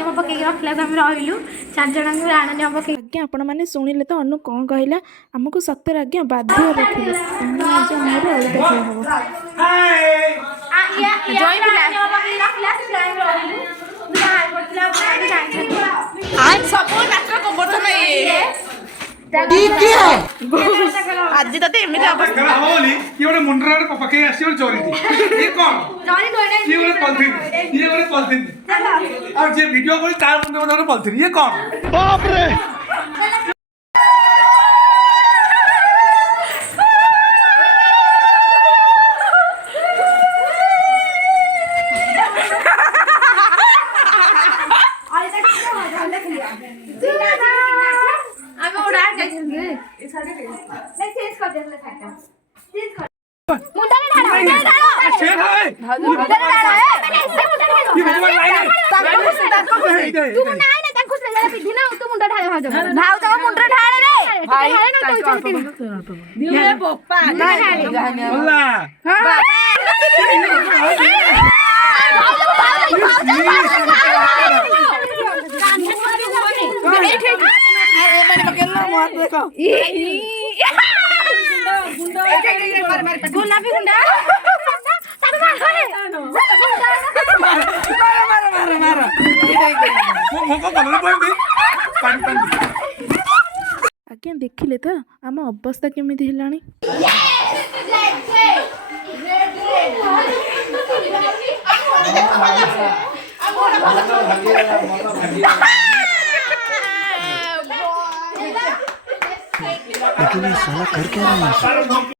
नियम पकई रखला आम रही 4 जन को राण नियम पकई। आज्ञा आपण मैंने शुणिले तो अनु कौन कहला आमको सत्तर आज्ञा बाध्य रखिले आज मोर अलग हम आज तो एमती अवस्था ये गोटे मुंडरा पकई आसी चोरी ये कौन ये गोटे पॉलिथिन ये गोटे पॉलिथिन और जे वीडियो करी तार मुंडे गोटे पॉलिथिन ये कौन बाप रे गुलाबी गुंडा आज्ञा देखिले तो आम अवस्था केमिति हेलानी लेकिन ये साला कर क्या रहा है?